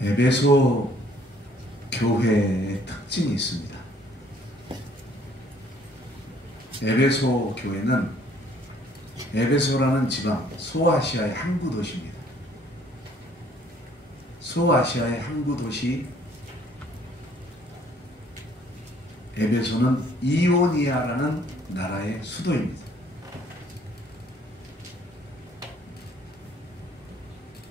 에베소 교회의 특징이 있습니다. 에베소 교회는 에베소라는 지방, 소아시아의 항구 도시입니다. 소아시아의 항구 도시 에베소는 이오니아라는 나라의 수도입니다.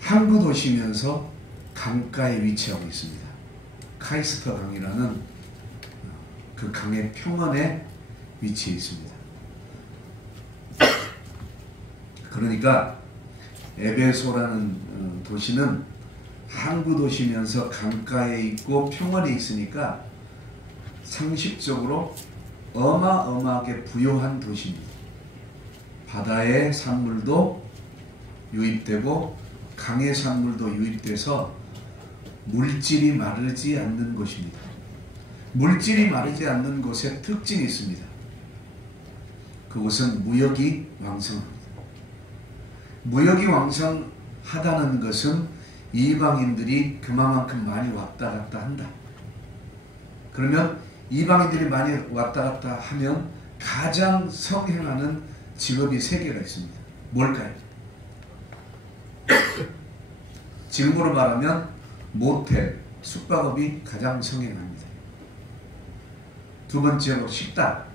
항구 도시면서 강가에 위치하고 있습니다. 카이스터 강이라는 그 강의 평원에 위치해 있습니다. 그러니까 에베소라는 도시는 항구 도시면서 강가에 있고 평원에 있으니까 상식적으로 어마어마하게 부유한 도시입니다. 바다의 산물도 유입되고 강의 산물도 유입돼서 물질이 마르지 않는 곳입니다. 물질이 마르지 않는 곳에 특징이 있습니다. 그곳은 무역이 왕성합니다. 무역이 왕성하다는 것은 이방인들이 그만큼 많이 왔다 갔다 한다. 그러면 이방인들이 많이 왔다 갔다 하면 가장 성행하는 직업이 3개가 있습니다. 뭘까요? 지금으로 말하면 모텔, 숙박업이 가장 성행합니다. 두 번째로 식당,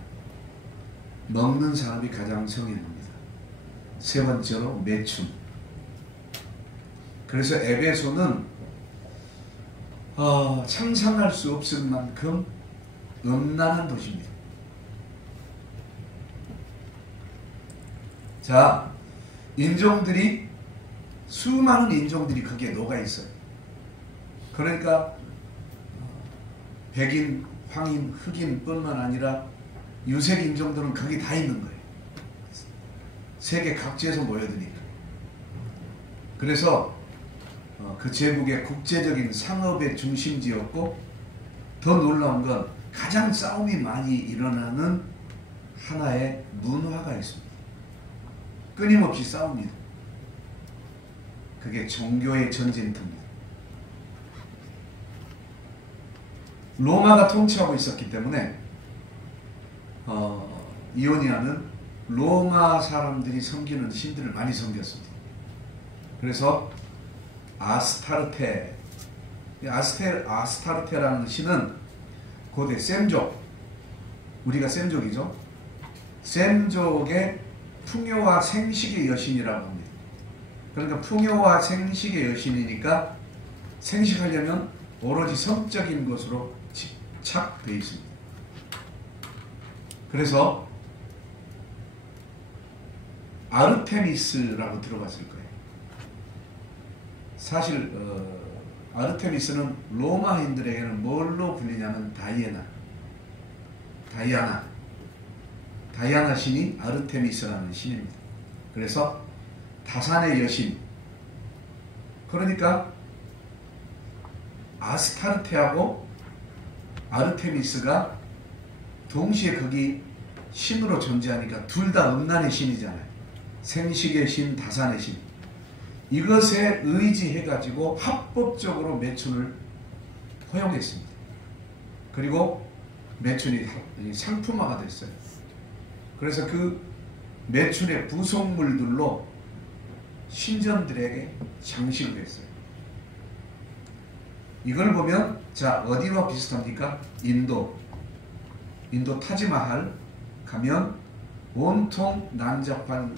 먹는 산업이 가장 성행합니다. 세 번째로 매춘. 그래서 에베소는 상상할 수 없을 만큼 음란한 도시입니다. 자, 인종들이 수많은 인종들이 거기에 녹아 있어요. 그러니까 백인, 황인, 흑인뿐만 아니라 유색 인종들은 거기 다 있는 거예요. 세계 각지에서 모여드니까. 그래서 그 제국의 국제적인 상업의 중심지였고, 더 놀라운 건 가장 싸움이 많이 일어나는 하나의 문화가 있습니다. 끊임없이 싸웁니다. 그게 종교의 전쟁터입니다. 로마가 통치하고 있었기 때문에 이오니아는 로마 사람들이 섬기는 신들을 많이 섬겼습니다. 그래서 아스타르테라는 신은 고대 셈족, 우리가 셈족이죠. 셈족의 풍요와 생식의 여신이라고 합니다. 그러니까 풍요와 생식의 여신이니까 생식하려면 오로지 성적인 것으로 집착되어 있습니다. 그래서 아르테미스라고 들어봤을 거예요. 사실 아르테미스는 로마인들에게는 뭘로 불리냐면 다이아나 신이 아르테미스라는 신입니다. 그래서 다산의 여신, 그러니까 아스타르테하고 아르테미스가 동시에 거기 신으로 존재하니까 둘 다 음란의 신이잖아요. 생식의 신, 다산의 신. 이것에 의지해가지고 합법적으로 매춘을 허용했습니다. 그리고 매춘이 상품화가 됐어요. 그래서 그 매춘의 부속물들로 신전들에게 장식을 했어요. 이걸 보면 자, 어디와 비슷합니까? 인도 타지마할 가면 온통 난잡한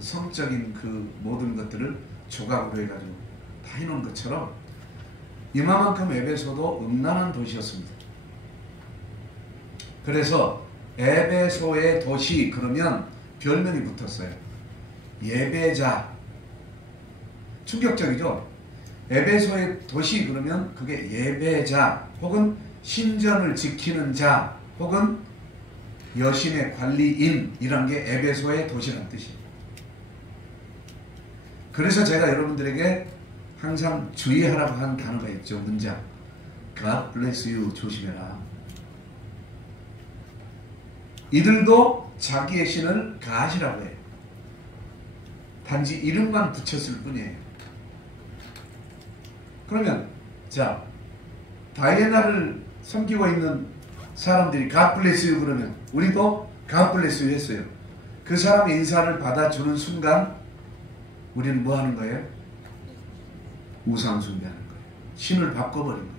성적인 그 모든 것들을 조각으로 해가지고 다 해놓은 것처럼 이만큼 에베소도 음란한 도시였습니다. 그래서 에베소의 도시 그러면 별명이 붙었어요. 예배자. 충격적이죠? 에베소의 도시 그러면 그게 예배자 혹은 신전을 지키는 자 혹은 여신의 관리인, 이런 게 에베소의 도시라는 뜻이에요. 그래서 제가 여러분들에게 항상 주의하라고 한 단어가 있죠. 문장. God bless you. 조심해라. 이들도 자기의 신을 갓이라고 해요. 단지 이름만 붙였을 뿐이에요. 그러면 자, 다이애나를 섬기고 있는 사람들이 God bless you 그러면 우리도 God bless you 했어요. 그 사람의 인사를 받아주는 순간 우리는 뭐 하는 거예요? 우상 숭배하는 거예요. 신을 바꿔버린 거예요.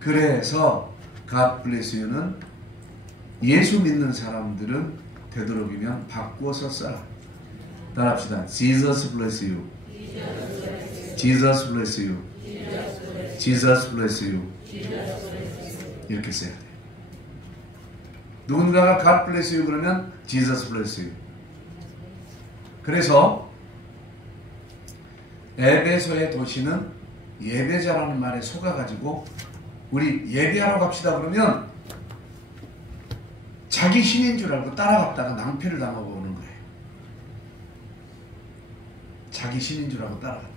그래서 God bless you는 예수 믿는 사람들은 되도록이면 바꿔서 써라. 따라합시다. Jesus bless you. Jesus bless you. Jesus bless you. 이렇게 써야 돼요. 누군가가 God bless you 그러면 Jesus bless you. 그래서 에베소의 도시는 예배자라는 말에 속아가지고 우리 예배하러 갑시다 그러면 자기 신인 줄 알고 따라갔다가 낭패를 당하고 오는 거예요. 자기 신인 줄 알고 따라갔다가.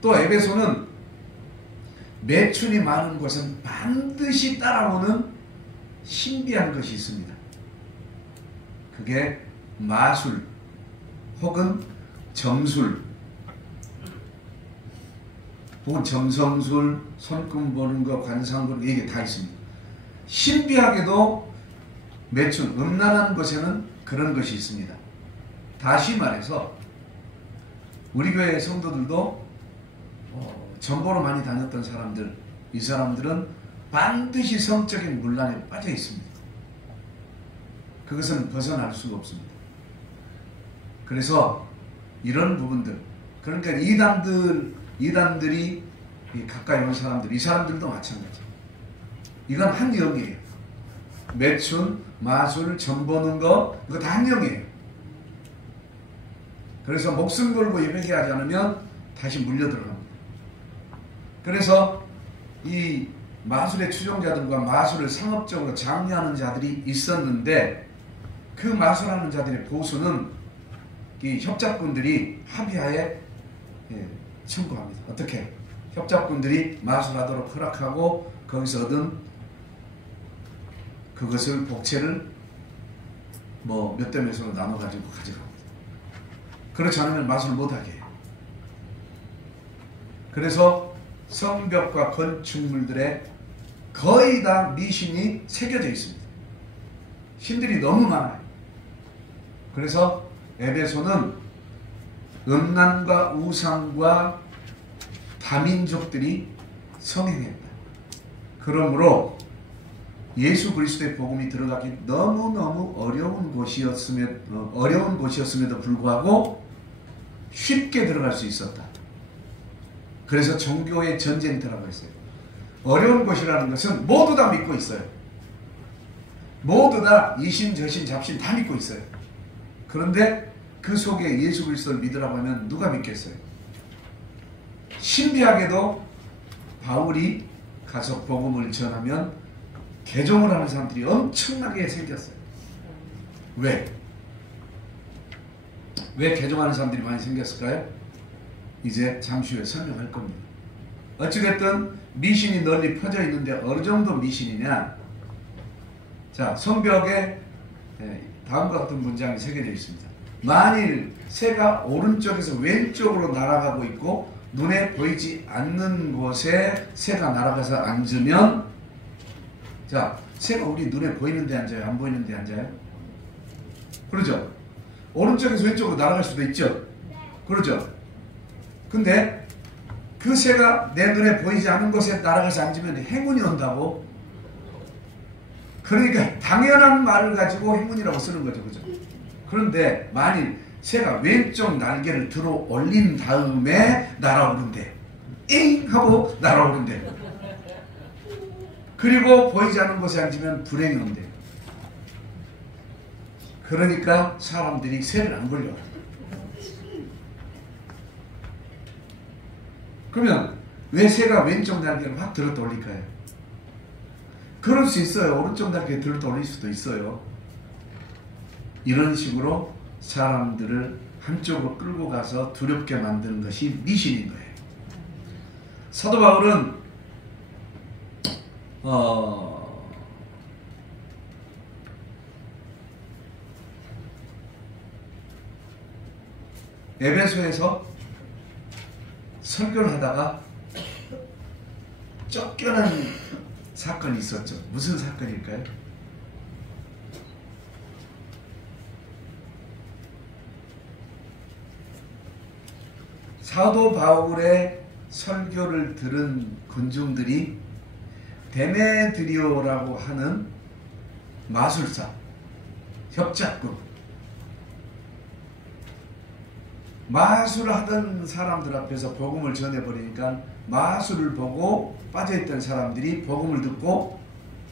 또 에베소는 매춘이 많은 곳은 반드시 따라오는 신비한 것이 있습니다. 그게 마술 혹은 점술 혹은 점성술, 손금 보는 거, 관상 보는 거 이게 다 있습니다. 신비하게도 매춘, 음란한 곳에는 그런 것이 있습니다. 다시 말해서 우리 교회 성도들도 전보로 많이 다녔던 사람들, 이 사람들은 반드시 성적인 문란에 빠져 있습니다. 그것은 벗어날 수가 없습니다. 그래서 이런 부분들, 그러니까 이단들이 가까이 온 사람들, 이 사람들도 마찬가지. 이건 한 영이에요. 매춘, 마술, 점 보는 거, 이거 다 한 영이에요. 그래서 목숨 걸고 예배하지 않으면 다시 물려 들어갑니다. 그래서 이 마술의 추종자들과 마술을 상업적으로 장려하는 자들이 있었는데 그 마술하는 자들의 보수는 이 협작꾼들이 합의하에 청구합니다. 어떻게? 협작꾼들이 마술하도록 허락하고 거기서 얻은 그것을 복채를 뭐 몇 대 몇으로 나눠가지고 가져갑니다. 그렇지 않으면 마술 못하게 해요. 그래서 성벽과 건축물들에 거의 다 미신이 새겨져 있습니다. 신들이 너무 많아요. 그래서 에베소는 음란과 우상과 다민족들이 성행했다. 그러므로 예수 그리스도의 복음이 들어가기 너무너무 어려운 곳이었음에도 불구하고 쉽게 들어갈 수 있었다. 그래서 종교의 전쟁터라고 했어요. 어려운 곳이라는 것은 모두 다 믿고 있어요. 모두 다 이신, 저신, 잡신 다 믿고 있어요. 그런데 그 속에 예수 그리스도를 믿으라고 하면 누가 믿겠어요? 신비하게도 바울이 가서 복음을 전하면 개종을 하는 사람들이 엄청나게 생겼어요. 왜 개종하는 사람들이 많이 생겼을까요? 이제 잠시 후에 설명할 겁니다. 어찌됐든 미신이 널리 퍼져 있는데 어느 정도 미신이냐? 자, 성벽에 다음과 같은 문장이 새겨져 있습니다. 만일 새가 오른쪽에서 왼쪽으로 날아가고 있고 눈에 보이지 않는 곳에 새가 날아가서 앉으면, 자, 새가 우리 눈에 보이는 데 앉아요? 안 보이는 데 앉아요? 그러죠? 오른쪽에서 왼쪽으로 날아갈 수도 있죠? 그러죠? 근데 그 새가 내 눈에 보이지 않은 곳에 날아가서 앉으면 행운이 온다고? 그러니까 당연한 말을 가지고 행운이라고 쓰는 거죠. 그죠? 그런데 만일 새가 왼쪽 날개를 들어 올린 다음에 날아오는데, 잉! 하고 날아오는데, 그리고 보이지 않는 곳에 앉으면 불행이 온대. 그러니까 사람들이 새를 안 보려고 합니다. 그러면 왜 새가 왼쪽 날개를 확 들어 올릴까요? 그럴 수 있어요. 오른쪽 날개 들어 올릴 수도 있어요. 이런 식으로 사람들을 한쪽으로 끌고 가서 두렵게 만드는 것이 미신인 거예요. 사도 바울은 에베소에서 설교를 하다가 쫓겨난 사건이 있었죠. 무슨 사건일까요? 사도 바울의 설교를 들은 군중들이 데메드리오라고 하는 마술사, 협작꾼, 마술하던 사람들 앞에서 복음을 전해버리니까 마술을 보고 빠져있던 사람들이 복음을 듣고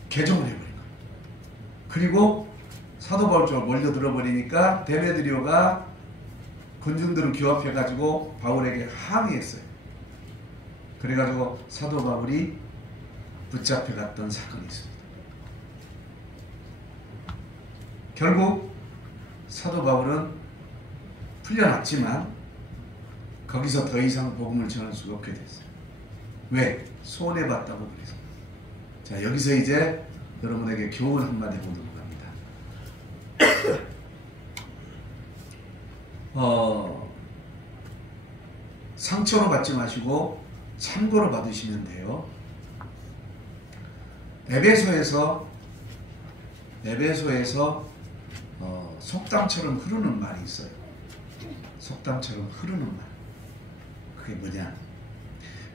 개종을 해버린 거예요. 그리고 사도 바울 쪽으로 몰려들어버리니까 데메드리오가 군중들을 규합해가지고 바울에게 항의했어요. 그래가지고 사도 바울이 붙잡혀갔던 사건이 있습니다. 결국 사도 바울은 풀려났지만 거기서 더 이상 복음을 전할 수가 없게 됐어요. 왜? 손해봤다고 그래서. 자, 여기서 이제 여러분에게 교훈 한마디 해보도록 합니다. 상처로 받지 마시고 참고로 받으시면 돼요. 에베소에서 속담처럼 흐르는 말이 있어요. 속담처럼 흐르는 말. 그게 뭐냐?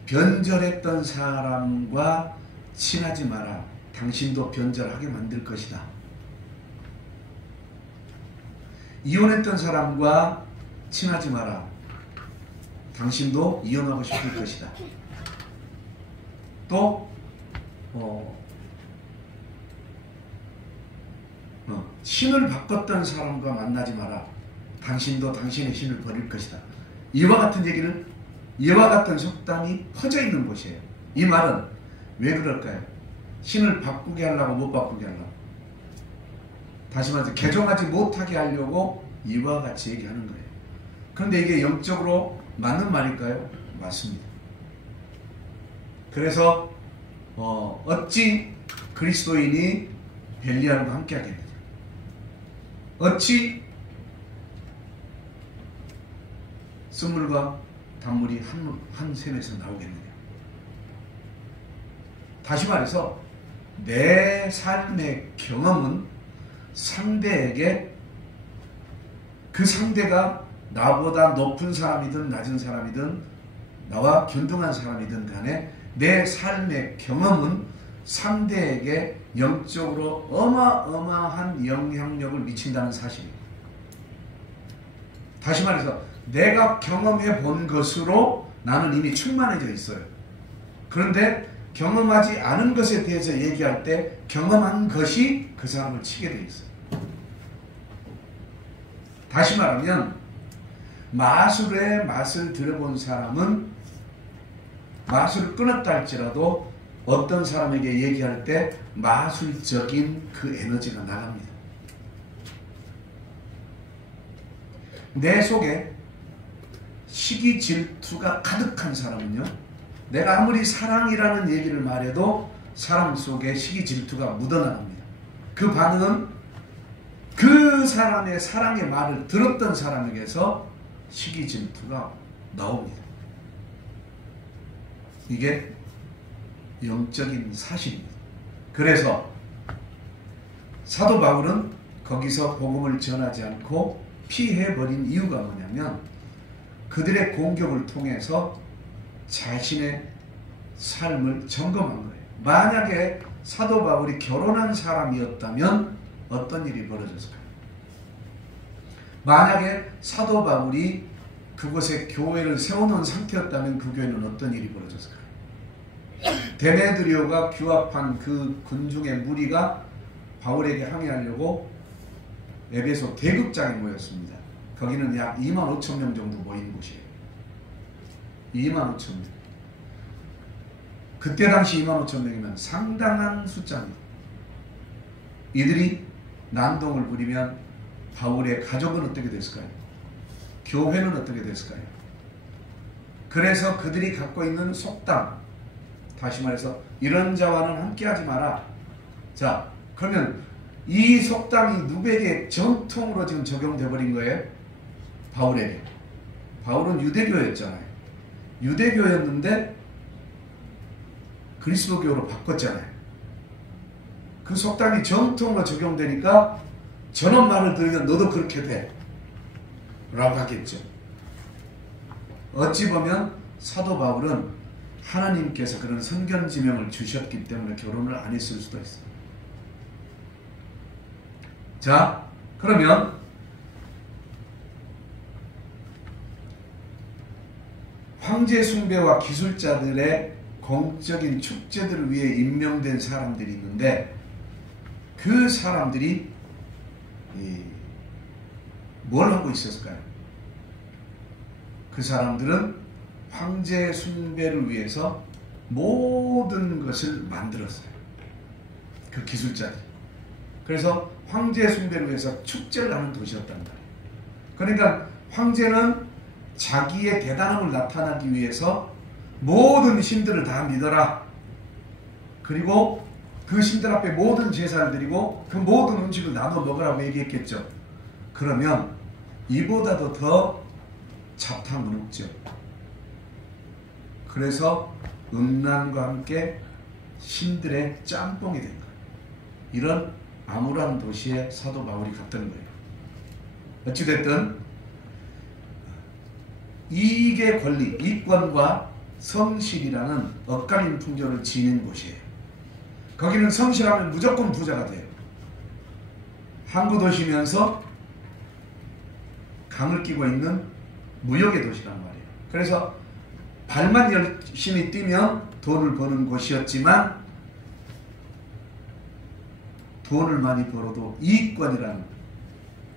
변절했던 사람과 친하지 마라. 당신도 변절하게 만들 것이다. 이혼했던 사람과 친하지 마라. 당신도 이혼하고 싶을 것이다. 또 신을 바꿨던 사람과 만나지 마라. 당신도 당신의 신을 버릴 것이다. 이와 같은 얘기를, 이와 같은 속담이 퍼져 있는 곳이에요. 이 말은 왜 그럴까요? 신을 바꾸게 하려고, 못 바꾸게 하려고. 다시 말해서 개종하지 못하게 하려고 이와 같이 얘기하는 거예요. 그런데 이게 영적으로 맞는 말일까요? 맞습니다. 그래서 어찌 그리스도인이 벨리알과 함께 하겠느냐? 어찌 쓴물과 단물이 한 샘에서 나오겠느냐? 다시 말해서 내 삶의 경험은 상대에게, 그 상대가 나보다 높은 사람이든 낮은 사람이든 나와 균등한 사람이든 간에 내 삶의 경험은 상대에게 영적으로 어마어마한 영향력을 미친다는 사실이에요. 다시 말해서 내가 경험해 본 것으로 나는 이미 충만해져 있어요. 그런데 경험하지 않은 것에 대해서 얘기할 때 경험한 것이 그 사람을 치게 돼 있어요. 다시 말하면 마술의 맛을 들어본 사람은 마술을 끊었다 할지라도 어떤 사람에게 얘기할 때 마술적인 그 에너지가 나갑니다. 내 속에 시기 질투가 가득한 사람은요, 내가 아무리 사랑이라는 얘기를 말해도 사람 속에 시기 질투가 묻어나갑니다. 그 반응은 그 사람의 사랑의 말을 들었던 사람에게서 시기 질투가 나옵니다. 이게 영적인 사실입니다. 그래서 사도 바울은 거기서 복음을 전하지 않고 피해버린 이유가 뭐냐면 그들의 공격을 통해서 자신의 삶을 점검한 거예요. 만약에 사도 바울이 결혼한 사람이었다면 어떤 일이 벌어졌을까요? 만약에 사도 바울이 그곳에 교회를 세워놓은 상태였다면 그 교회는 어떤 일이 벌어졌을까요? 데메드리오가 규합한 그 군중의 무리가 바울에게 항의하려고 에베소 대극장에 모였습니다. 거기는 약 25,000명 정도 모인 곳이에요. 25,000명. 그때 당시 25,000명이면 상당한 숫자입니다. 이들이 난동을 부리면 바울의 가족은 어떻게 됐을까요? 교회는 어떻게 됐을까요? 그래서 그들이 갖고 있는 속담, 다시 말해서 이런 자와는 함께하지 마라. 자, 그러면 이 속담이 누구에게 전통으로 지금 적용돼 버린 거예요? 바울에게. 바울은 유대교였잖아요. 유대교였는데 그리스도교로 바꿨잖아요. 그 속담이 정통으로 적용되니까 저런 말을 들으면 너도 그렇게 돼 라고 하겠죠. 어찌 보면 사도 바울은 하나님께서 그런 선견지명을 주셨기 때문에 결혼을 안 했을 수도 있어요. 자, 그러면 황제 숭배와 기술자들의 공적인 축제들을 위해 임명된 사람들이 있는데, 그 사람들이 뭘 하고 있었을까요? 그 사람들은 황제 숭배를 위해서 모든 것을 만들었어요. 그 기술자들이. 그래서 황제 숭배를 위해서 축제를 하는 도시였단 말이에요. 그러니까 황제는 자기의 대단함을 나타나기 위해서 모든 신들을 다 믿어라. 그리고 그 신들 앞에 모든 제사를 드리고 그 모든 음식을 나눠 먹으라고 얘기했겠죠. 그러면 이보다도 더 잡탕은 없죠. 그래서 음란과 함께 신들의 짬뽕이 된 거예요. 이런 암울한 도시에 사도 바울이 갔던 거예요. 어찌됐든 이익의 권리, 이권과 성실이라는 엇갈린 풍조를 지닌 곳이에요. 거기는 성실하면 무조건 부자가 돼요. 항구 도시면서 강을 끼고 있는 무역의 도시란 말이에요. 그래서 발만 열심히 뛰면 돈을 버는 곳이었지만, 돈을 많이 벌어도 이익권이라는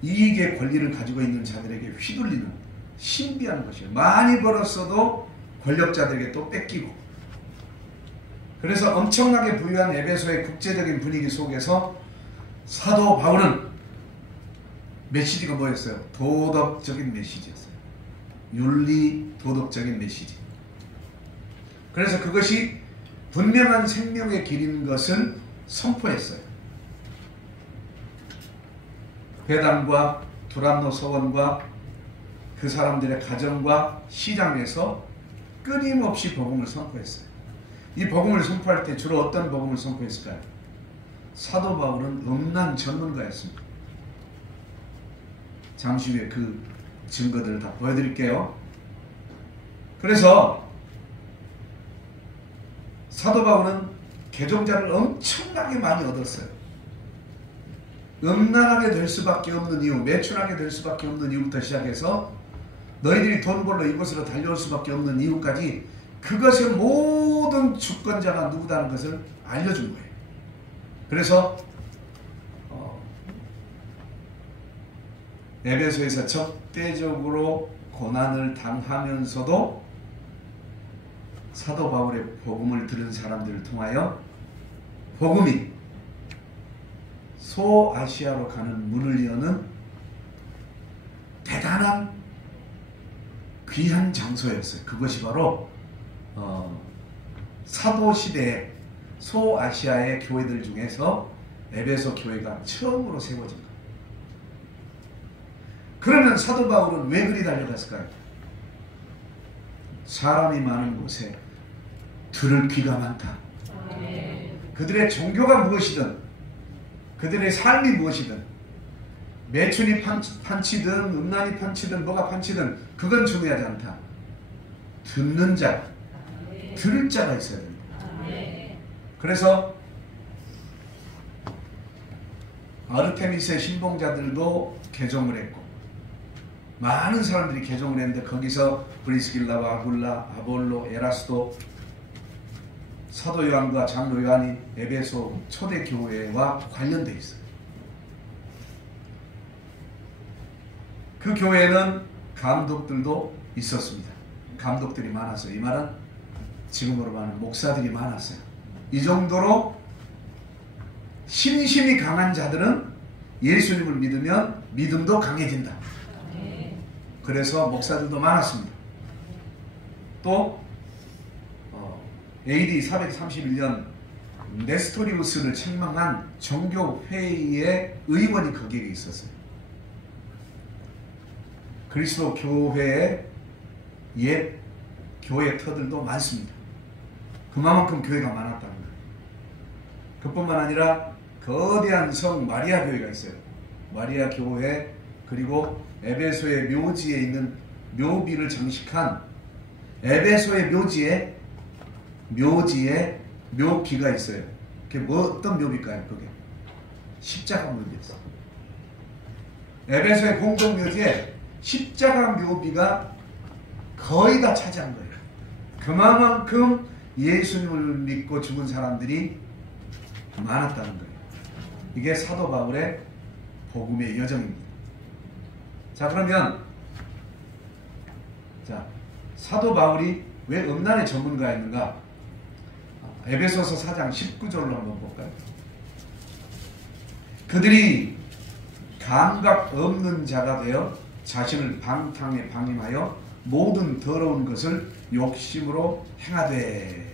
이익의 권리를 가지고 있는 자들에게 휘둘리는 신비한 것이에요. 많이 벌었어도 권력자들에게 또 뺏기고. 그래서 엄청나게 부유한 에베소의 국제적인 분위기 속에서 사도 바울은 메시지가 뭐였어요? 도덕적인 메시지였어요. 윤리 도덕적인 메시지. 그래서 그것이 분명한 생명의 길인 것을 선포했어요. 회당과 두란노 서원과 그 사람들의 가정과 시장에서 끊임없이 복음을 선포했어요. 이 복음을 선포할 때 주로 어떤 복음을 선포했을까요? 사도 바울은 음란 전문가였습니다. 잠시 후에 그 증거들을 다 보여드릴게요. 그래서 사도 바울은 개종자를 엄청나게 많이 얻었어요. 음란하게 될 수밖에 없는 이유, 매출하게 될 수밖에 없는 이유부터 시작해서 너희들이 돈 벌러 이곳으로 달려올 수밖에 없는 이유까지 그것의 모든 주권자가 누구다는 것을 알려준 거예요. 그래서 에베소에서 적대적으로 고난을 당하면서도 사도 바울의 복음을 들은 사람들을 통하여 복음이 소아시아로 가는 문을 여는 대단한 귀한 장소였어요. 그것이 바로 사도시대의 소아시아의 교회들 중에서 에베소 교회가 처음으로 세워진 거예요. 그러면 사도 바울은 왜 그리 달려갔을까요? 사람이 많은 곳에 들을 귀가 많다. 그들의 종교가 무엇이든, 그들의 삶이 무엇이든, 매춘이 판치든 음란이 판치든 뭐가 판치든 그건 중요하지 않다. 듣는 자, 들을 자가 있어야 됩니다. 그래서 아르테미스의 신봉자들도 개종을 했고 많은 사람들이 개종을 했는데 거기서 브리스길라와 아굴라, 아볼로, 에라스도, 사도 요한과 장로 요한이 에베소 초대 교회와 관련되어 있어요. 그 교회에는 감독들도 있었습니다. 감독들이 많았어요. 이 말은 지금으로 말하는 목사들이 많았어요. 이 정도로 신심이 강한 자들은 예수님을 믿으면 믿음도 강해진다. 그래서 목사들도 많았습니다. 또 AD 431년 네스토리우스를 책망한 정교회의의 의원이 거기에 있었어요. 그리스도 교회의 옛 교회 터들도 많습니다. 그만큼 교회가 많았다는 거예요. 그뿐만 아니라 거대한 성 마리아 교회가 있어요. 마리아 교회, 그리고 에베소의 묘지에 있는 묘비를 장식한 에베소의 묘지에 묘비가 있어요. 그게 어떤 묘비일까요? 그게 십자가 묘비였어요. 에베소의 공동묘지에 십자가 묘비가 거의 다 차지한 거예요. 그만큼 예수님을 믿고 죽은 사람들이 많았다는 거예요. 이게 사도 바울의 복음의 여정입니다. 자, 그러면 사도 바울이 왜 음란의 전문가였는가? 에베소서 4장 19절로 한번 볼까요? 그들이 감각 없는 자가 되어 자신을 방탕에 방임하여 모든 더러운 것을 욕심으로 행하되.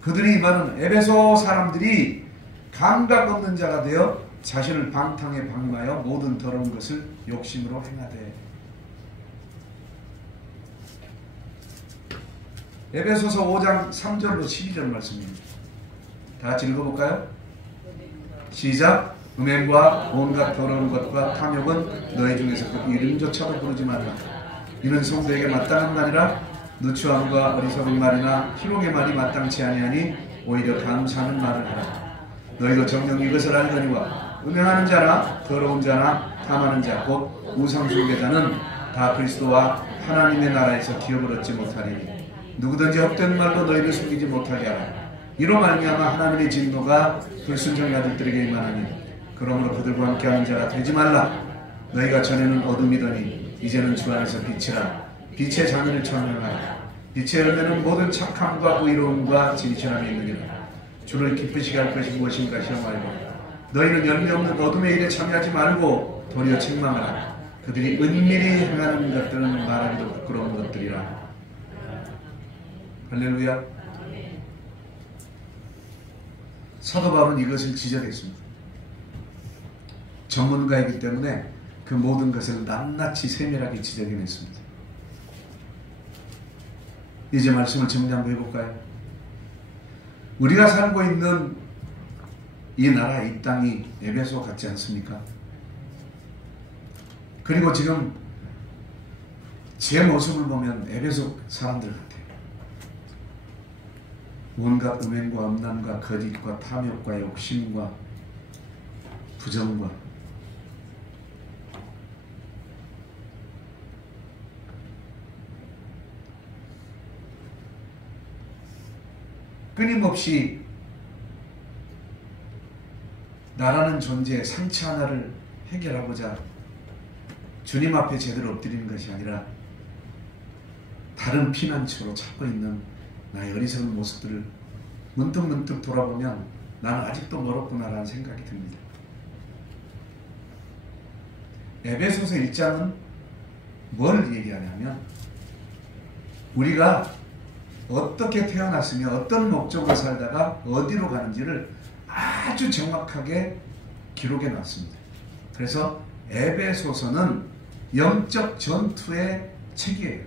그들이 말하는 에베소 사람들이 감각 없는 자가 되어 자신을 방탕에 방임하여 모든 더러운 것을 욕심으로 행하되. 에베소서 5장 3절로 12절 말씀입니다. 다 같이 읽어볼까요? 시작. 음행과 온갖 더러운 것과 탐욕은 너희 중에서 그 이름조차도 부르지 말라. 이는 성도에게 마땅한 말이라. 누추함과 어리석은 말이나 희롱의 말이 마땅치 아니하니 오히려 감사하는 말을 하라. 너희도 정녕 이것을 알거니와 음행하는 자나 더러운 자나 탐하는 자 곧 우상 숭배자는 다 그리스도와 하나님의 나라에서 기업을 얻지 못하리니 누구든지 헛된 말로 너희를 숨기지 못하게 하라. 이로 말미암아 하나님의 진노가 불순종의 아들들에게 임하나니 그러므로 그들과 함께하는 자가 되지 말라. 너희가 전에는 어둠이더니 이제는 주 안에서 빛이라. 빛의 자녀를 찬양하라. 빛의 열매는 모든 착함과 의로움과 진실함이 있느니라. 주를 기쁘시게 할 것이 무엇인가 시험하여라. 너희는 열매 없는 어둠의 일에 참여하지 말고 도리어 책망하라. 그들이 은밀히 행하는 것들은 말하기도 부끄러운 것들이라. 할렐루야. 사도 바울은 이것을 지적했습니다. 전문가이기 때문에 그 모든 것을 낱낱이 세밀하게 지적해냈습니다. 이제 말씀을 정리한번 해볼까요? 우리가 살고 있는 이 나라, 이 땅이 에베소 같지 않습니까? 그리고 지금 제 모습을 보면 에베소 사람들 같아요. 온갖 음행과 음란과 거짓과 탐욕과 욕심과 부정과 끊임없이 나라는 존재의 상처 하나를 해결하고자 주님 앞에 제대로 엎드리는 것이 아니라 다른 피난처로 찾고 있는 나의 어리석은 모습들을 문득문득 돌아보면 나는 아직도 멀었구나라는 생각이 듭니다. 에베소서 1장은 뭘 얘기하냐면 우리가 어떻게 태어났으며 어떤 목적으로 살다가 어디로 가는지를 아주 정확하게 기록해 놨습니다. 그래서 에베소서는 영적 전투의 책이에요.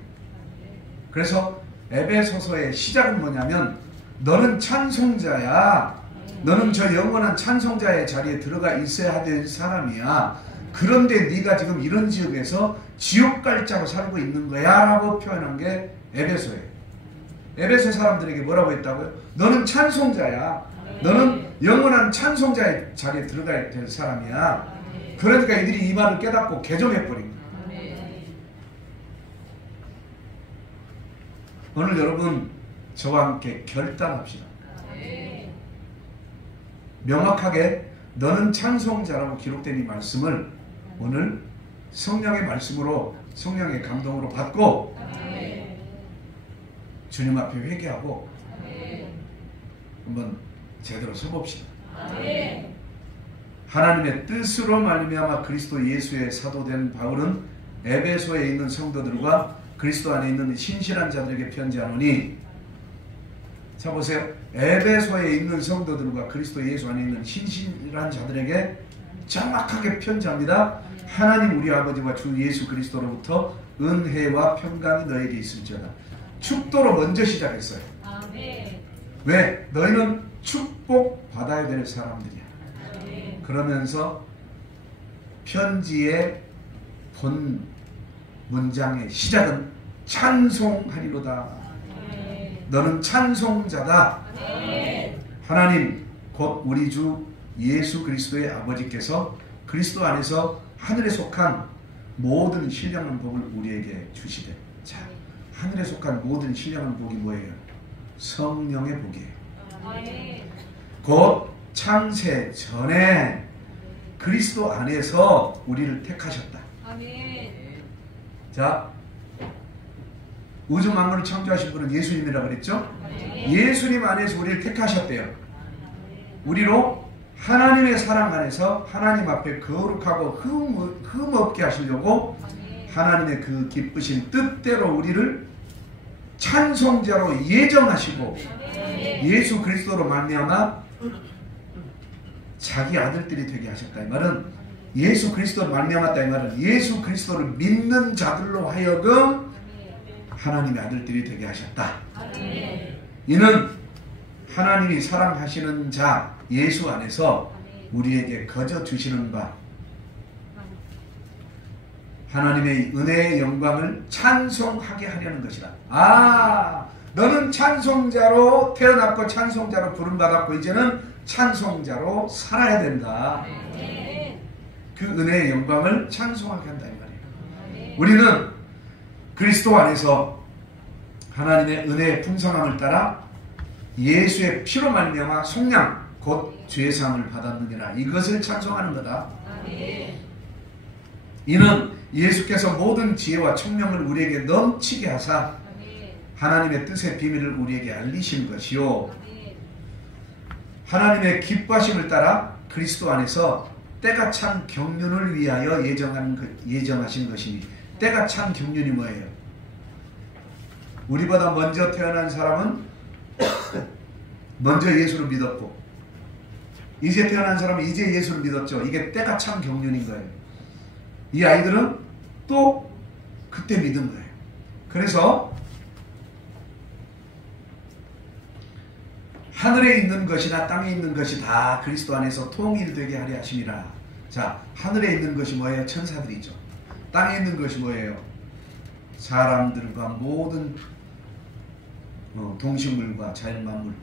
그래서 에베소서의 시작은 뭐냐면 너는 찬송자야. 너는 저 영원한 찬송자의 자리에 들어가 있어야 될 사람이야. 그런데 네가 지금 이런 지역에서 지옥 갈 자로 살고 있는 거야 라고 표현한 게 에베소예요. 에베소 사람들에게 뭐라고 했다고요? 너는 찬송자야. 너는 영원한 찬송자의 자리에 들어가야 될 사람이야. 그러니까 이들이 이 말을 깨닫고 개종해버린 거예요. 오늘 여러분 저와 함께 결단합시다. 명확하게 너는 찬송자라고 기록된 이 말씀을 오늘 성령의 말씀으로 성령의 감동으로 받고 주님 앞에 회개하고 한번 제대로 서봅시다. 하나님의 뜻으로 말미암아 그리스도 예수의 사도된 바울은 에베소에 있는 성도들과 그리스도 안에 있는 신실한 자들에게 편지하노니, 자 보세요. 에베소에 있는 성도들과 그리스도 예수 안에 있는 신실한 자들에게 정확하게 편지합니다. 하나님 우리 아버지와 주 예수 그리스도로부터 은혜와 평강이 너에게 있을지어다. 축도로 먼저 시작했어요. 왜? 너희는 축복 받아야 될 사람들이야. 그러면서 편지의 본 문장의 시작은 찬송하리로다. 너는 찬송자다. 하나님 곧 우리 주 예수 그리스도의 아버지께서 그리스도 안에서 하늘에 속한 모든 신령한 복을 우리에게 주시되. 자, 하늘에 속한 모든 신령한 복이 뭐예요? 성령의 복이에요. 곧 창세 전에 그리스도 안에서 우리를 택하셨다. 자, 우주 만물을 창조하신 분은 예수님이라고 그랬죠? 예수님 안에서 우리를 택하셨대요. 우리로 하나님의 사랑 안에서 하나님 앞에 거룩하고 흠 없게 하시려고 하나님의 그 기쁘신 뜻대로 우리를 찬송자로 예정하시고 예수 그리스도로 말미암아 자기 아들들이 되게 하셨다. 이 말은 예수 그리스도로 말미암았다. 이 말은 예수 그리스도를 믿는 자들로 하여금 하나님의 아들들이 되게 하셨다. 이는 하나님이 사랑하시는 자 예수 안에서 우리에게 거저 주시는 바 하나님의 은혜의 영광을 찬송하게 하려는 것이다. 아, 너는 찬송자로 태어났고 찬송자로 부름받았고 이제는 찬송자로 살아야 된다. 그 은혜의 영광을 찬송하게 한다 이 말이에요. 우리는 그리스도 안에서 하나님의 은혜의 풍성함을 따라 예수의 피로 말미암아 속량 곧 죄사함을 받았느니라. 이것을 찬송하는 거다. 이는 예수께서 모든 지혜와 총명을 우리에게 넘치게 하사 하나님의 뜻의 비밀을 우리에게 알리신 것이요 하나님의 기뻐하심을 따라 그리스도 안에서 때가 찬 경륜을 위하여 예정하신 것이니. 때가 찬 경륜이 뭐예요? 우리보다 먼저 태어난 사람은 먼저 예수를 믿었고 이제 태어난 사람은 이제 예수를 믿었죠. 이게 때가 찬 경륜인 거예요. 이 아이들은 또 그때 믿은 거예요. 그래서 하늘에 있는 것이나 땅에 있는 것이 다 그리스도 안에서 통일되게 하려 하심이라. 자, 하늘에 있는 것이 뭐예요? 천사들이죠. 땅에 있는 것이 뭐예요? 사람들과 모든 동식물과 자연만물.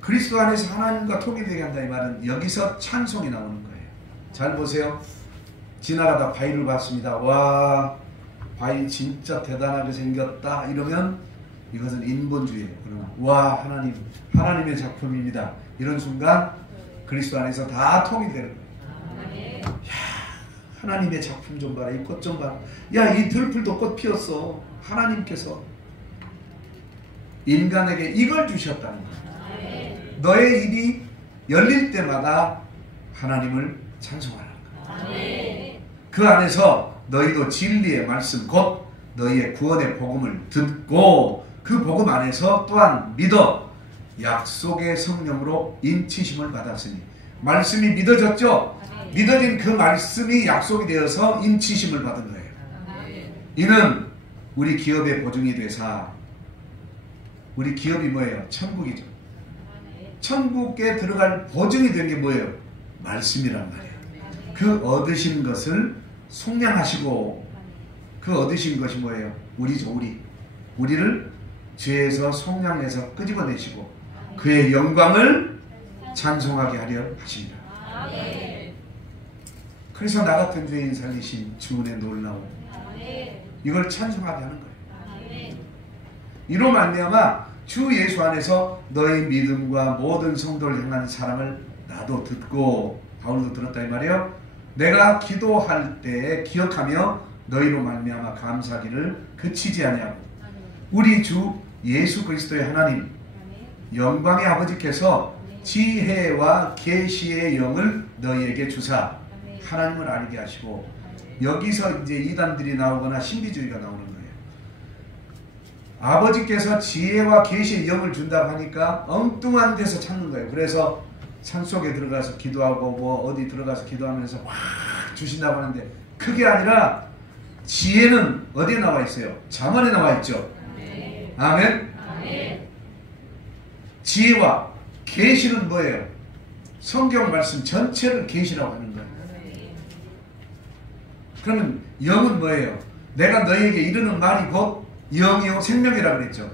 그리스도 안에서 하나님과 통일되게 한다 이 말은 여기서 찬송이 나오는 거예요. 잘 보세요. 지나가다 과일을 봤습니다. 와, 과일 진짜 대단하게 생겼다 이러면 이것은 인본주의예요. 그러나 와, 하나님의 작품입니다. 이런 순간 그리스도 안에서 다 통일되는 거예요. 야, 하나님의 작품 좀 봐라. 이 꽃 좀 봐라. 야, 이 들풀도 꽃 피었어. 하나님께서 인간에게 이걸 주셨다는 거예요. 너의 입이 열릴 때마다 하나님을 찬송하라는 거예요. 그 안에서 너희도 진리의 말씀 곧 너희의 구원의 복음을 듣고 그 복음 안에서 또한 믿어 약속의 성령으로 인치심을 받았으니. 말씀이 믿어졌죠? 믿어진 그 말씀이 약속이 되어서 인치심을 받은 거예요. 이는 우리 기업의 보증이 되사. 우리 기업이 뭐예요? 천국이죠. 천국에 들어갈 보증이 된 게 뭐예요? 말씀이란 말이에요. 그 얻으신 것을 속량하시고 그 얻으신 것이 뭐예요? 우리죠. 우리를 죄에서 속량해서 끄집어내시고 그의 영광을 찬송하게 하려 하십니다. 그래서 나 같은 죄인 살리신 주은의 놀라움 이걸 찬송하게 하는 거예요. 이로 말미암아 주 예수 안에서 너의 믿음과 모든 성도를 향한 사랑을 나도 듣고 바울도 들었다 이 말이에요. 내가 기도할 때 기억하며 너희로 말미암아 감사하기를 그치지 아니하고 우리 주 예수 그리스도의 하나님 영광의 아버지께서 지혜와 계시의 영을 너희에게 주사 하나님을 알게 하시고. 여기서 이제 이단들이 나오거나 신비주의가 나오는 거예요. 아버지께서 지혜와 계시의 영을 준다고 하니까 엉뚱한 데서 찾는 거예요. 그래서 산속에 들어가서 기도하고 뭐 어디 들어가서 기도하면서 막 주신다고 하는데 그게 아니라 지혜는 어디에 나와 있어요? 잠언에 나와 있죠. 아멘. 지혜와 계시는 뭐예요? 성경 말씀 전체를 계시라고 하는 거예요. 그러면 영은 뭐예요? 내가 너희에게 이르는 말이 곧 영이요 생명이라고 그랬죠.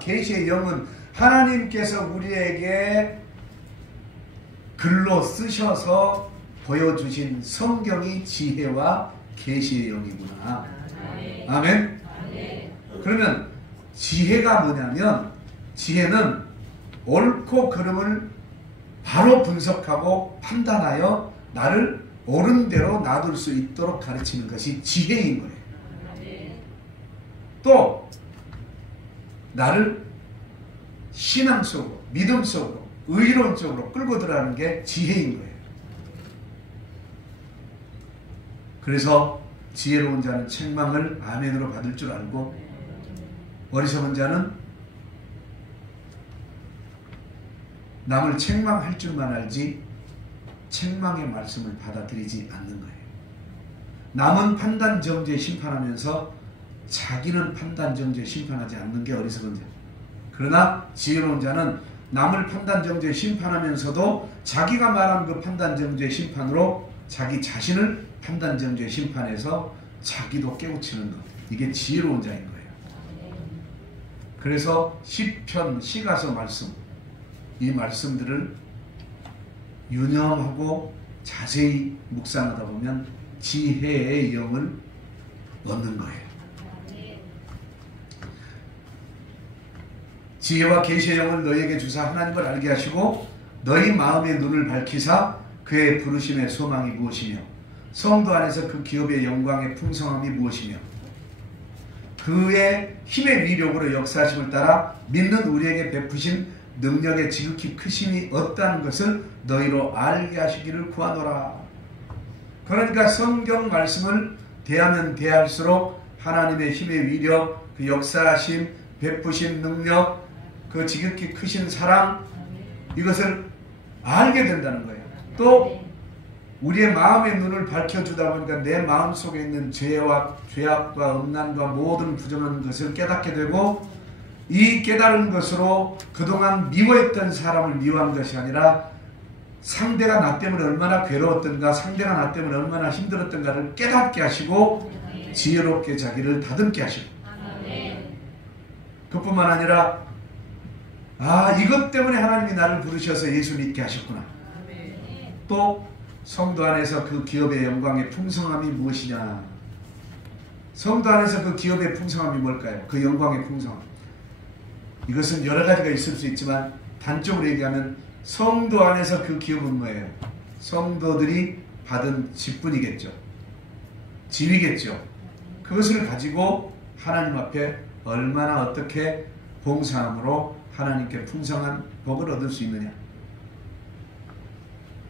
계시의 영은 하나님께서 우리에게 글로 쓰셔서 보여주신 성경이 지혜와 계시의 영이구나. 아멘. 그러면 지혜가 뭐냐면, 지혜는 옳고 그름을 바로 분석하고 판단하여 나를 옳은 대로 놔둘 수 있도록 가르치는 것이 지혜인 거예요. 또 나를 신앙 속으로, 믿음 속으로, 의로운 쪽으로 끌고 들어가는 게 지혜인 거예요. 그래서 지혜로운 자는 책망을 아멘으로 받을 줄 알고, 어리석은 자는 남을 책망할 줄만 알지 책망의 말씀을 받아들이지 않는 거예요. 남은 판단 정죄 심판하면서 자기는 판단 정죄 심판하지 않는 게 어리석은 자. 그러나 지혜로운 자는 남을 판단 정죄 심판하면서도 자기가 말한 그 판단 정죄 심판으로 자기 자신을 판단 정죄 심판해서 자기도 깨우치는 것. 이게 지혜로운 자인 거예요. 그래서 시편, 시가서 말씀, 이 말씀들을 유념하고 자세히 묵상하다 보면 지혜의 영을 얻는 거예요. 지혜와 계시의 영을 너희에게 주사 하나님을 알게 하시고 너희 마음의 눈을 밝히사 그의 부르심의 소망이 무엇이며 성도 안에서 그 기업의 영광의 풍성함이 무엇이며 그의 힘의 위력으로 역사하심을 따라 믿는 우리에게 베푸신 능력의 지극히 크심이 어떠한 것을 너희로 알게 하시기를 구하노라. 그러니까 성경 말씀을 대하면 대할수록 하나님의 힘의 위력, 그 역사하심, 베푸신 능력, 그 지극히 크신 사랑, 이것을 알게 된다는 거예요. 또 우리의 마음의 눈을 밝혀주다 보니까 내 마음속에 있는 죄악과 음란과 모든 부정한 것을 깨닫게 되고, 이 깨달은 것으로 그동안 미워했던 사람을 미워한 것이 아니라 상대가 나 때문에 얼마나 괴로웠던가, 상대가 나 때문에 얼마나 힘들었던가를 깨닫게 하시고 지혜롭게 자기를 다듬게 하시고, 그뿐만 아니라 이것 때문에 하나님이 나를 부르셔서 예수 믿게 하셨구나. 또 성도 안에서 그 기업의 영광의 풍성함이 무엇이냐. 성도 안에서 그 기업의 풍성함이 뭘까요? 그 영광의 풍성함. 이것은 여러 가지가 있을 수 있지만 단적으로 얘기하면 성도 안에서 그 기업은 뭐예요? 성도들이 받은 직분이겠죠. 지위겠죠. 그것을 가지고 하나님 앞에 얼마나 어떻게 봉사함으로 하나님께 풍성한 복을 얻을 수 있느냐.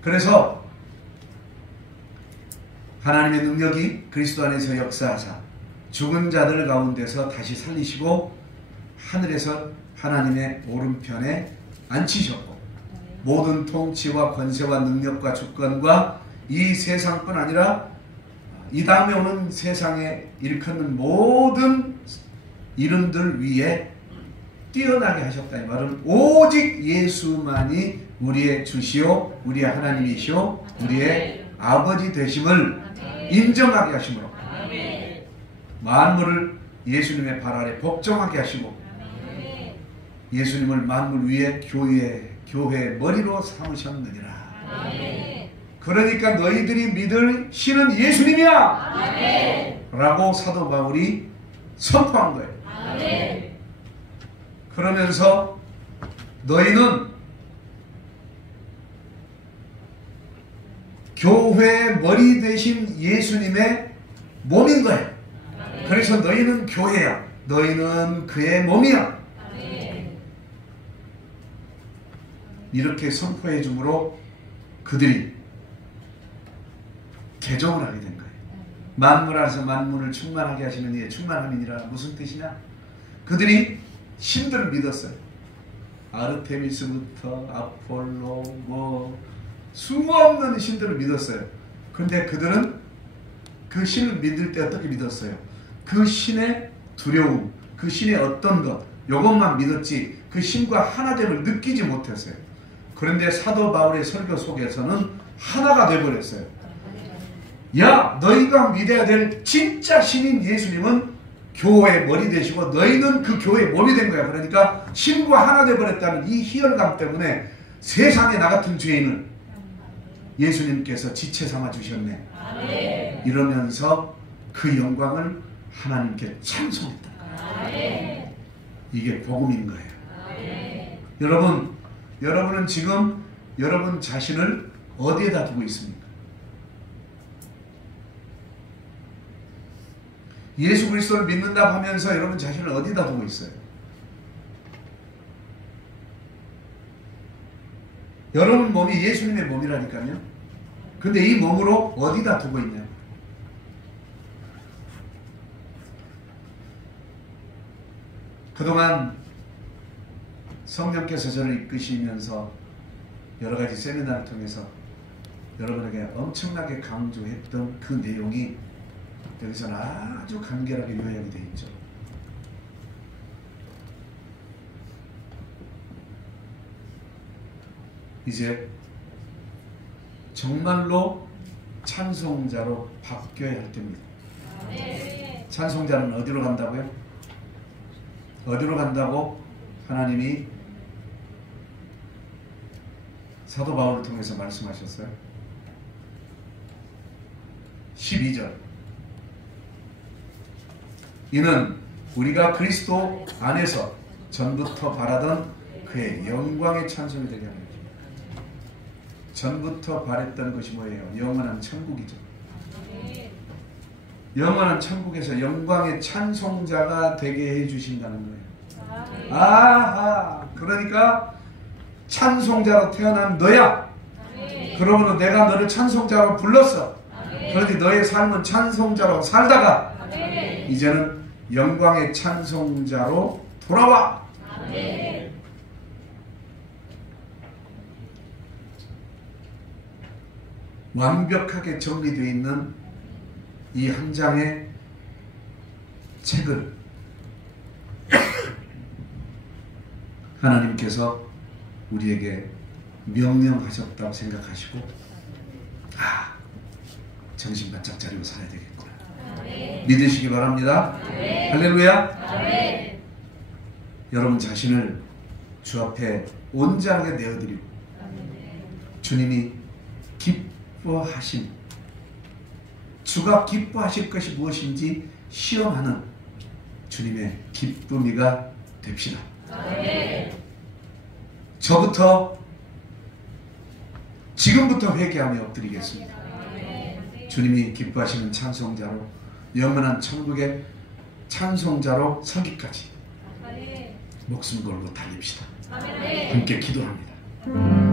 그래서 하나님의 능력이 그리스도 안에서 역사하사 죽은 자들 가운데서 다시 살리시고 하늘에서 하나님의 오른편에 앉히셨고 모든 통치와 권세와 능력과 주권과 이 세상뿐 아니라 이 다음에 오는 세상에 일컫는 모든 이름들 위에 뛰어나게 하셨다. 이 말은 오직 예수만이 우리의 주시오, 우리의 하나님이시오, 우리의 아버지 되심을 인정하게 하심으로 만물을 예수님의 발 아래 복종하게 하시고 예수님을 만물 위에 교회의 머리로 삼으셨느니라. 그러니까 너희들이 믿을 신은 예수님이야 라고 사도 바울이 선포한 거예요. 그러면서 너희는 교회의 머리 되신 예수님의 몸인 거예요. 그래서 너희는 교회야. 너희는 그의 몸이야. 이렇게 선포해 주므로 그들이 개종을 하게 된 거예요. 만물 안에서 만물을 충만하게 하시는 이의 충만함이니라. 무슨 뜻이냐? 그들이 신들을 믿었어요. 아르테미스부터 아폴로 수없는 신들을 믿었어요. 근데 그들은 그 신을 믿을 때 어떻게 믿었어요? 그 신의 두려움, 그 신의 어떤 것, 이것만 믿었지 그 신과 하나됨을 느끼지 못했어요. 그런데 사도 바울의 설교 속에서는 하나가 되어버렸어요. 야, 너희가 믿어야 될 진짜 신인 예수님은 교회의 머리 되시고 너희는 그 교회의 몸이 된 거야. 그러니까 신과 하나 되어버렸다는 이 희열감 때문에 세상에 나 같은 죄인을 예수님께서 지체 삼아 주셨네. 이러면서 그 영광을 하나님께 찬송했다. 이게 복음인 거예요. 여러분은 지금 여러분 자신을 어디에다 두고 있습니까? 예수 그리스도를 믿는다고 하면서 여러분 자신을 어디다 두고 있어요? 여러분 몸이 예수님의 몸이라니까요. 근데 이 몸으로 어디다 두고 있냐? 그동안 성령께서 저를 이끄시면서 여러가지 세미나를 통해서 여러분에게 엄청나게 강조했던 그 내용이 여기서는 아주 간결하게 요약이 되어 있죠. 이제 정말로 찬송자로 바뀌어야 할 때입니다. 찬송자는 어디로 간다고요? 어디로 간다고 하나님이 사도 바울을 통해서 말씀하셨어요? 12절. 이는 우리가 그리스도 안에서 전부터 바라던 그의 영광의 찬송이 되게 하는 거죠. 전부터 바랬던 것이 뭐예요? 영원한 천국이죠. 영원한 천국에서 영광의 찬송자가 되게 해주신다는 거예요. 아하, 그러니까 찬송자로 태어난 너야. 그러므로 내가 너를 찬송자로 불렀어. 그런데 너의 삶은 찬송자로 살다가 이제는 영광의 찬송자로 돌아와. 완벽하게 정리되어 있는 이 한 장의 책을 하나님께서 우리에게 명령하셨다고 생각하시고, 정신 바짝 차리고 살아야 되겠구나. 믿으시기 바랍니다. 할렐루야. 여러분 자신을 주 앞에 온전하게 내어드리고 주님이 기뻐하신, 주가 기뻐하실 것이 무엇인지 시험하는 주님의 기쁨이가 됩시다. 저부터 지금부터 회개하며 엎드리겠습니다. 주님이 기뻐하시는 찬송자로, 영원한 천국의 찬송자로 서기까지 목숨 걸고 달립시다. 함께 기도합니다.